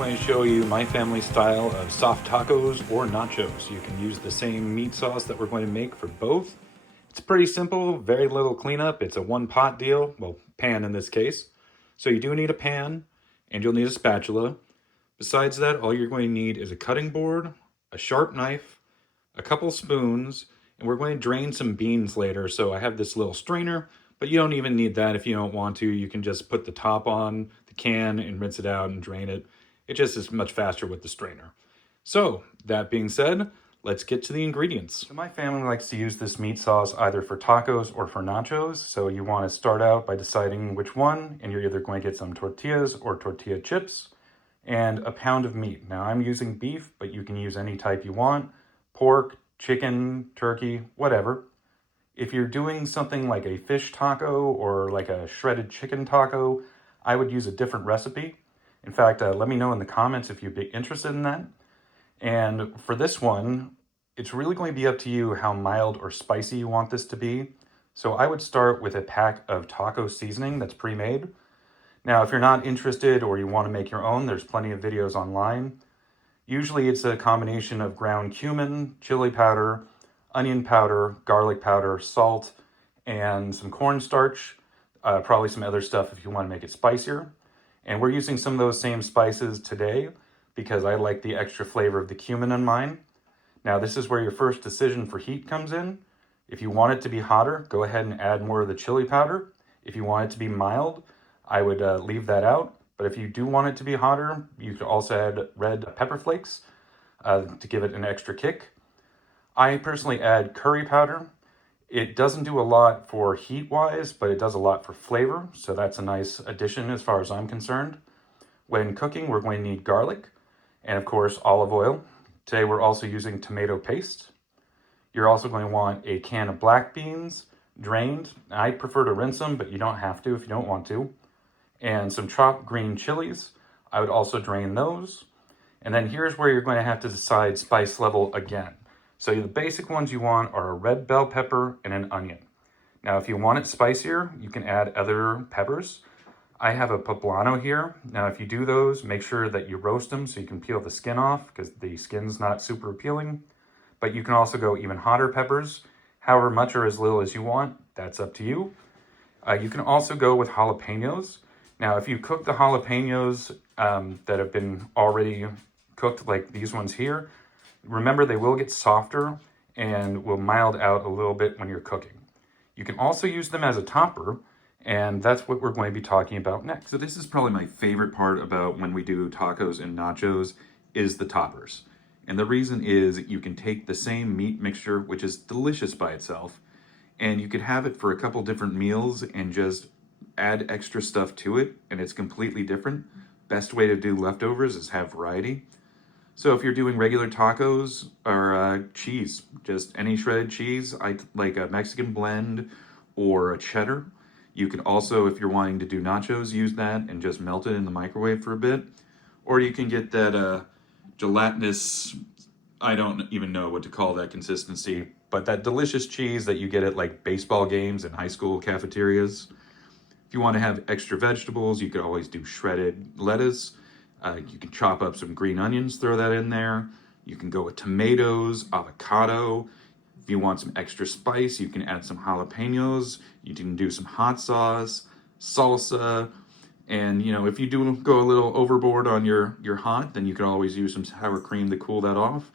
going to show you my family style of soft tacos or nachos. You can use the same meat sauce that we're going to make for both. It's pretty simple, very little cleanup. It's a one pot deal, well, pan in this case. So you do need a pan and you'll need a spatula. Besides that, all you're going to need is a cutting board, a sharp knife, a couple spoons, and we're going to drain some beans later. So I have this little strainer, but you don't even need that if you don't want to. You can just put the top on the can and rinse it out and drain it. It just is much faster with the strainer. So that being said, let's get to the ingredients. So my family likes to use this meat sauce either for tacos or for nachos. So you want to start out by deciding which one, and you're either going to get some tortillas or tortilla chips and a pound of meat. Now I'm using beef, but you can use any type you want. Pork, chicken, turkey, whatever. If you're doing something like a fish taco or like a shredded chicken taco, I would use a different recipe. In fact, let me know in the comments if you'd be interested in that. And for this one, it's really going to be up to you how mild or spicy you want this to be. So I would start with a pack of taco seasoning that's pre-made. Now, if you're not interested or you want to make your own, there's plenty of videos online. Usually it's a combination of ground cumin, chili powder, onion powder, garlic powder, salt, and some cornstarch, probably some other stuff if you want to make it spicier. And we're using some of those same spices today because I like the extra flavor of the cumin in mine. Now this is where your first decision for heat comes in. If you want it to be hotter, go ahead and add more of the chili powder. If you want it to be mild, I would leave that out. But if you do want it to be hotter, you could also add red pepper flakes to give it an extra kick. I personally add curry powder. It doesn't do a lot for heat-wise, but it does a lot for flavor, so that's a nice addition as far as I'm concerned. When cooking, we're going to need garlic and, of course, olive oil. Today, we're also using tomato paste. You're also going to want a can of black beans, drained. I prefer to rinse them, but you don't have to if you don't want to. And some chopped green chilies. I would also drain those. And then here's where you're going to have to decide spice level again. So the basic ones you want are a red bell pepper and an onion. Now, if you want it spicier, you can add other peppers. I have a poblano here. Now, if you do those, make sure that you roast them so you can peel the skin off because the skin's not super appealing. But you can also go even hotter peppers, however much or as little as you want. That's up to you. You can also go with jalapenos. Now, if you cook the jalapenos that have been already cooked, like these ones here, remember they will get softer and will mild out a little bit when you're cooking. You can also use them as a topper, and that's what we're going to be talking about next. So this is probably my favorite part about when we do tacos and nachos is the toppers. And the reason is you can take the same meat mixture, which is delicious by itself, and you could have it for a couple different meals and just add extra stuff to it, and it's completely different. Best way to do leftovers is have variety. So if you're doing regular tacos or cheese, just any shredded cheese, I like a Mexican blend or a cheddar. You can also, if you're wanting to do nachos, use that and just melt it in the microwave for a bit. Or you can get that gelatinous, I don't even know what to call that consistency, but that delicious cheese that you get at like baseball games and high school cafeterias. If you want to have extra vegetables, you could always do shredded lettuce. You can chop up some green onions, throw that in there. You can go with tomatoes, avocado. If you want some extra spice, you can add some jalapenos. You can do some hot sauce, salsa. And, you know, if you do go a little overboard on your hot, then you can always use some sour cream to cool that off.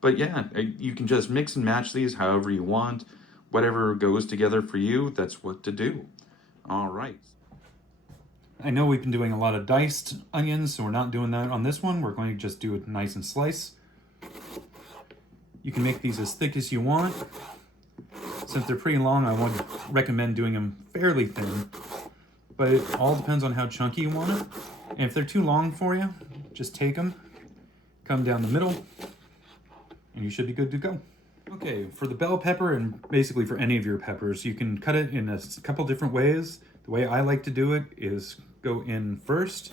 But yeah, you can just mix and match these however you want. Whatever goes together for you, that's what to do. All right. I know we've been doing a lot of diced onions, so we're not doing that on this one. We're going to just do it nice and slice. You can make these as thick as you want. Since they're pretty long, I would recommend doing them fairly thin, but it all depends on how chunky you want it. And if they're too long for you, just take them, come down the middle, and you should be good to go. Okay, for the bell pepper and basically for any of your peppers, you can cut it in a couple different ways. The way I like to do it is go in first.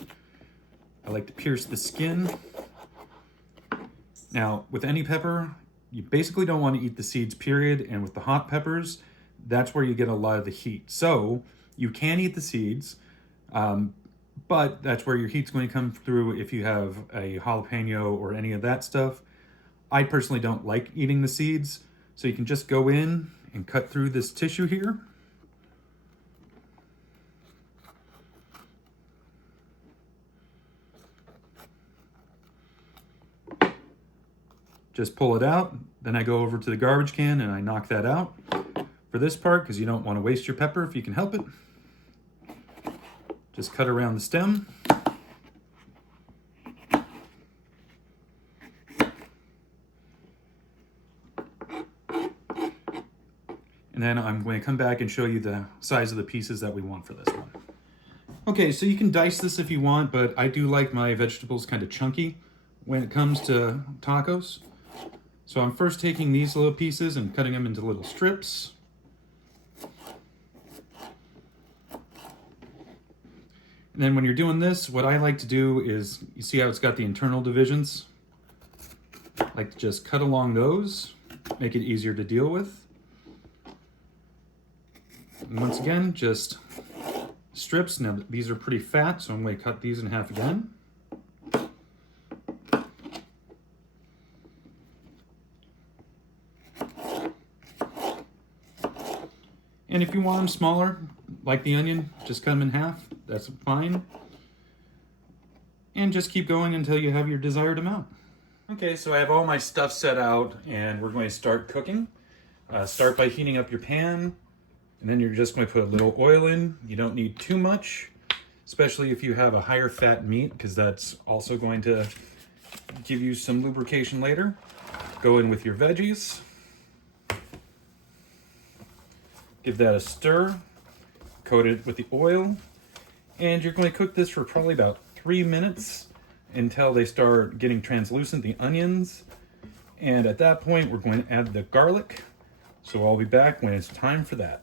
I like to pierce the skin. Now, with any pepper, you basically don't want to eat the seeds, period. And with the hot peppers, that's where you get a lot of the heat. So you can eat the seeds, but that's where your heat's going to come through if you have a jalapeno or any of that stuff. I personally don't like eating the seeds, so you can just go in and cut through this tissue here. Just pull it out, then I go over to the garbage can and I knock that out for this part because you don't want to waste your pepper if you can help it. Just cut around the stem. And then I'm going to come back and show you the size of the pieces that we want for this one. Okay, so you can dice this if you want, but I do like my vegetables kind of chunky when it comes to tacos. So I'm first taking these little pieces and cutting them into little strips. And then when you're doing this, what I like to do is, you see how it's got the internal divisions? I like to just cut along those, make it easier to deal with. And once again, just strips. Now these are pretty fat, so I'm going to cut these in half again. And if you want them smaller, like the onion, just cut them in half. That's fine. And just keep going until you have your desired amount. Okay, so I have all my stuff set out and we're going to start cooking. Start by heating up your pan, and then you're just going to put a little oil in. You don't need too much, especially if you have a higher fat meat, because that's also going to give you some lubrication later. Go in with your veggies. Give that a stir, coat it with the oil, and you're going to cook this for probably about 3 minutes until they start getting translucent, the onions. And at that point, we're going to add the garlic. So I'll be back when it's time for that.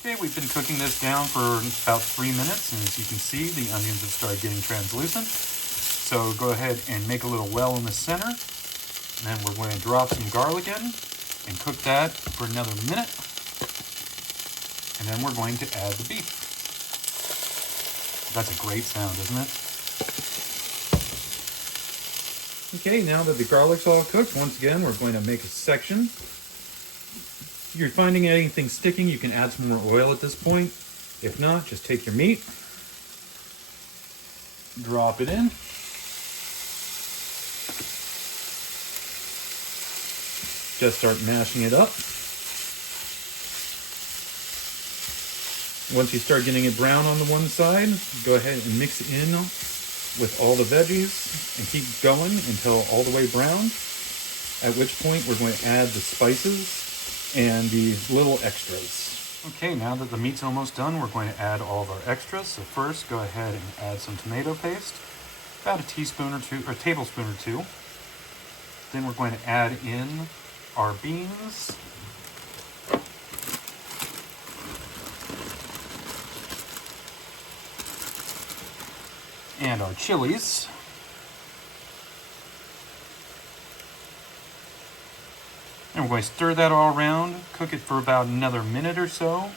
Okay, we've been cooking this down for about 3 minutes, and as you can see, the onions have started getting translucent. So go ahead and make a little well in the center. And then we're going to drop some garlic in and cook that for another minute. And then we're going to add the beef. That's a great sound, isn't it? Okay, now that the garlic's all cooked, once again, we're going to make a section. If you're finding anything sticking, you can add some more oil at this point. If not, just take your meat, drop it in. Just start mashing it up. Once you start getting it brown on the one side, go ahead and mix it in with all the veggies and keep going until all the way brown, at which point we're going to add the spices and the little extras. Okay, now that the meat's almost done, we're going to add all of our extras. So first, go ahead and add some tomato paste, about a teaspoon or two, or a tablespoon or two. Then we're going to add in our beans. And our chilies. And we're going to stir that all around, cook it for about another minute or so,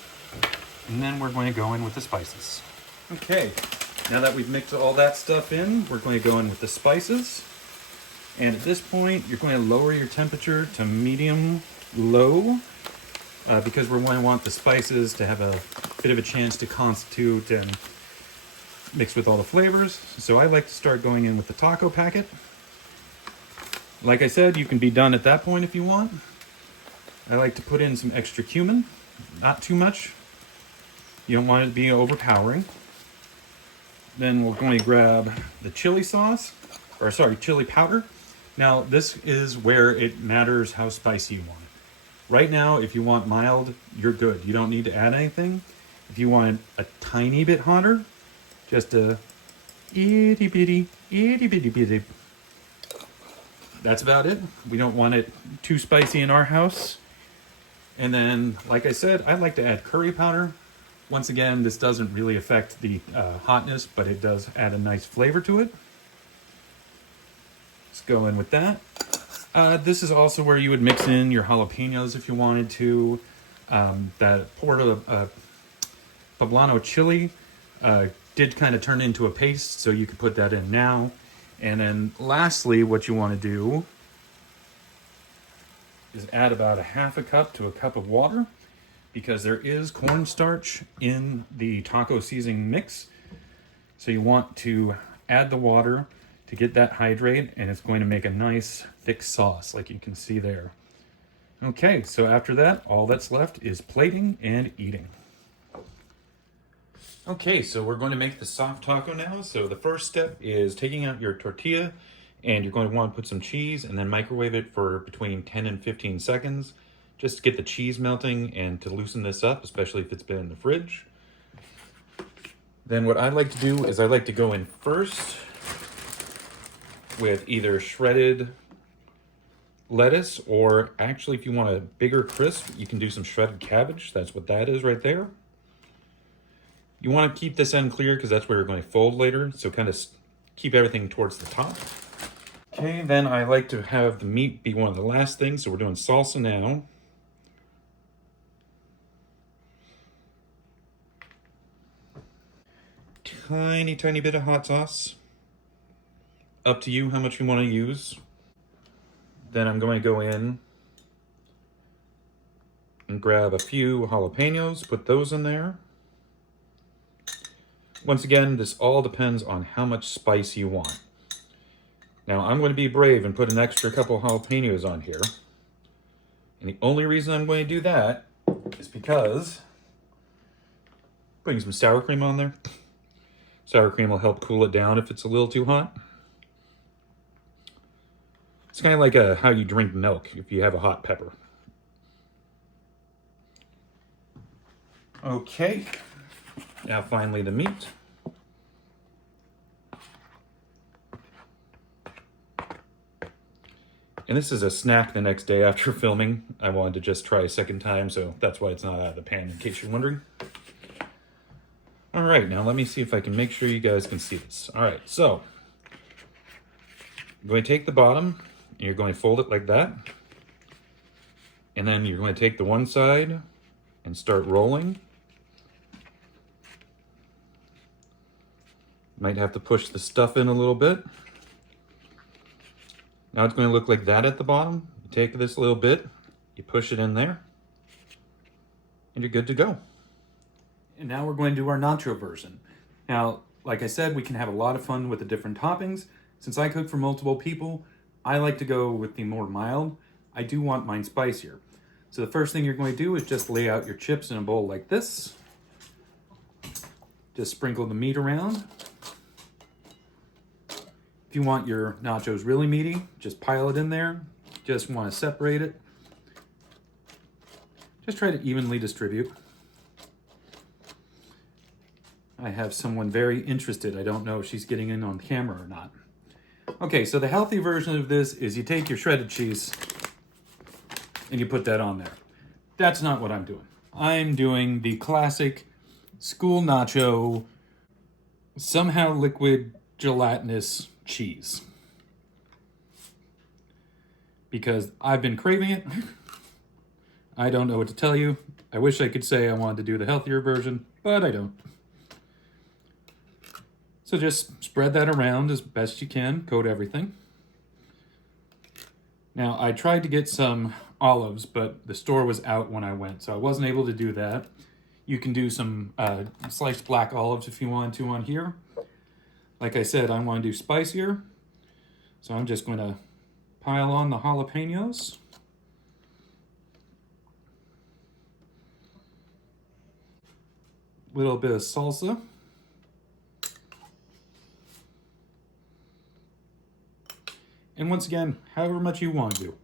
and then we're going to go in with the spices. Okay, now that we've mixed all that stuff in, we're going to go in with the spices. And at this point, you're going to lower your temperature to medium-low, because we're going to want the spices to have a bit of a chance to constitute and mix with all the flavors. So I like to start going in with the taco packet. Like I said, you can be done at that point if you want. I like to put in some extra cumin, not too much. You don't want it to be overpowering. Then we're going to grab the chili sauce, or sorry, chili powder. Now this is where it matters how spicy you want it. Right now, if you want mild, you're good. You don't need to add anything. If you want it a tiny bit hotter, just a itty bitty. That's about it. We don't want it too spicy in our house. And then, like I said, I like to add curry powder. Once again, this doesn't really affect the hotness, but it does add a nice flavor to it. Let's go in with that. This is also where you would mix in your jalapenos if you wanted to. That poblano chili did kind of turn into a paste, so you could put that in now. And then lastly, what you want to do is add about a half a cup to a cup of water, because there is cornstarch in the taco seasoning mix. So you want to add the water to get that hydrate, and it's going to make a nice thick sauce like you can see there. Okay, so after that, all that's left is plating and eating. Okay, so we're going to make the soft taco now. So the first step is taking out your tortilla, and you're going to want to put some cheese and then microwave it for between 10 and 15 seconds just to get the cheese melting and to loosen this up, especially if it's been in the fridge. Then what I like to do is I like to go in first with either shredded lettuce, or actually if you want a bigger crisp, you can do some shredded cabbage. That's what that is right there. You want to keep this end clear because that's where you're going to fold later, so kind of keep everything towards the top. Okay, then I like to have the meat be one of the last things, so we're doing salsa now. Tiny bit of hot sauce. Up to you how much you want to use. Then I'm going to go in and grab a few jalapenos, put those in there. Once again, this all depends on how much spice you want. Now, I'm going to be brave and put an extra couple jalapenos on here. And the only reason I'm going to do that is because putting some sour cream on there. Sour cream will help cool it down if it's a little too hot. It's kind of like how you drink milk if you have a hot pepper. Okay. Now finally the meat. And this is a snack the next day after filming. I wanted to just try a second time, so that's why it's not out of the pan, in case you're wondering. All right, now let me see if I can make sure you guys can see this. All right, so I'm going to take the bottom, and you're going to fold it like that. And then you're going to take the one side and start rolling. Might have to push the stuff in a little bit. Now it's going to look like that at the bottom. You take this little bit, you push it in there, and you're good to go. And now we're going to do our nacho version. Now, like I said, we can have a lot of fun with the different toppings. Since I cook for multiple people, I like to go with the more mild. I do want mine spicier. So the first thing you're going to do is just lay out your chips in a bowl like this. Just sprinkle the meat around. If you want your nachos really meaty, just pile it in there. Just want to separate it. Just try to evenly distribute. I have someone very interested. I don't know if she's getting in on camera or not. Okay, so the healthy version of this is you take your shredded cheese and you put that on there. That's not what I'm doing. I'm doing the classic school nacho, somehow liquid gelatinous cheese. Because I've been craving it. I don't know what to tell you. I wish I could say I wanted to do the healthier version, but I don't. So just spread that around as best you can, coat everything. Now, I tried to get some olives, but the store was out when I went, so I wasn't able to do that. You can do some sliced black olives if you want to on here. Like I said, I want to do spicier, so I'm just going to pile on the jalapenos. Little bit of salsa. And once again, however much you want to do.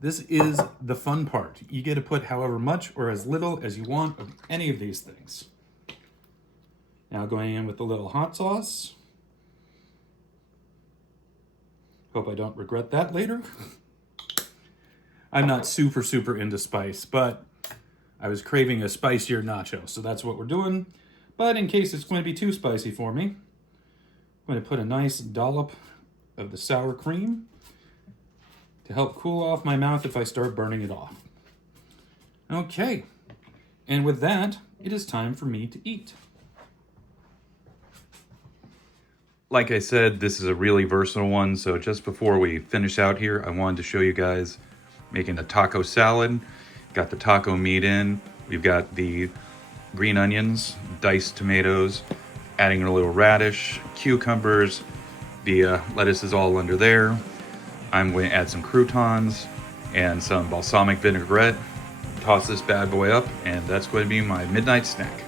This is the fun part. You get to put however much or as little as you want of any of these things. Now going in with a little hot sauce. Hope I don't regret that later. I'm not super into spice, but I was craving a spicier nacho, so that's what we're doing. But in case it's going to be too spicy for me, I'm going to put a nice dollop of the sour cream to help cool off my mouth if I start burning it off. Okay, and with that, it is time for me to eat. Like I said, this is a really versatile one. So just before we finish out here, I wanted to show you guys making a taco salad. Got the taco meat in. We've got the green onions, diced tomatoes, adding a little radish, cucumbers. The lettuce is all under there. I'm going to add some croutons and some balsamic vinaigrette. Toss this bad boy up, and that's going to be my midnight snack.